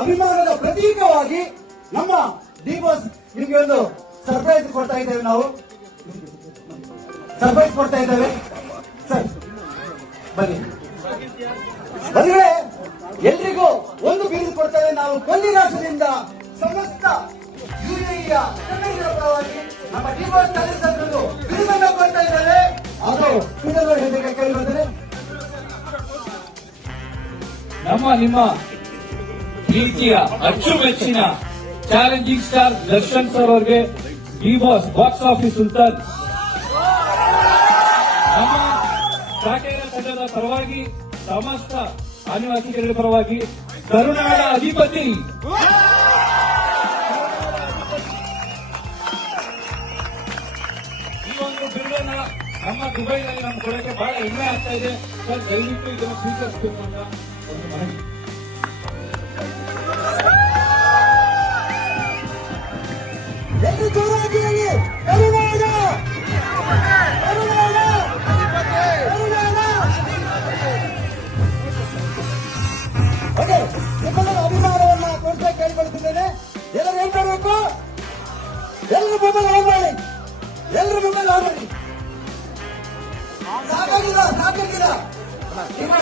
ಅಭಿಮಾನದ ಪ್ರತೀಕವಾಗಿ ನಮ್ಮ ದೀಪಸ್ ನಿಮ್ಗೆ ಒಂದು ಸರ್ಪ್ರೈಸ್ ಕೊಡ್ತಾ ಇದ್ದೇವೆ ನಾವು. ಸರ್ಪ್ರೈಸ್ ಕೊಡ್ತಾ ಇದ್ದೇವೆ. ಸರ್, ಬನ್ನಿ. ಬಂದ್ರೆ ಎಲ್ರಿಗೂ ಒಂದು ಬಿರುದು ಕೊಡ್ತೇವೆ. ನಾವು ಕೊಲ್ಲಿ ರಾಷ್ಟ್ರದಿಂದ ಸಮಸ್ತ ಯುಎಇಯ ನಮ್ಮ ಡಿ ಬಾಸ್ ಒಂದು ಬಿರುದನ್ನು ಕೊಡ್ತಾ ಇದ್ದಾರೆ. ಅದು ಇದನ್ನು ಹೇಳಲಿಕ್ಕೆ ಕೇಳಿ ಬಂದರೆ ನಮ್ಮ ನಿಮ್ಮ ಪ್ರೀತಿಯ ಅಚ್ಚುಮೆಚ್ಚಿನ ಚಾಲೆಂಜಿಂಗ್ ಸ್ಟಾರ್ ದರ್ಶನ್ ಸರ್ ಅವರಿಗೆ D boss, box office Sultan. ನಮ್ಮ ಕಾಟೇರ ತಂಡದ ಪರವಾಗಿ, ಸಮಸ್ತ ಆದಿವಾಸಿಗಳ ಪರವಾಗಿ ಕರುನಾಡ ಅಧಿಪತಿ. ಈ ಒಂದು ಬಿರುದನ್ನ ನಮ್ಮ ದುಬೈನಲ್ಲಿ ನಮ್ಮ ಕೊಡಕ್ಕೆ ಬಹಳ ಹೆಮ್ಮೆ ಆಗ್ತಾ ಇದೆ. ಸರ್, ದಯವಿಟ್ಟು ಇದನ್ನು ಸ್ವೀಕರಿಸಬೇಕು ಅಂತ. ಎಲ್ಲರೂ ಮೊಬೈಲ್ ಆನ್ ಮಾಡಿ ಎಲ್ಲರೂ ಮೊಬೈಲ್ ಆನ್ ಮಾಡಿ ಸಾಕಾಗಿಲ್ಲ ಸಾಕಾಗಿಲ್ಲ ನಿಮ್ಮ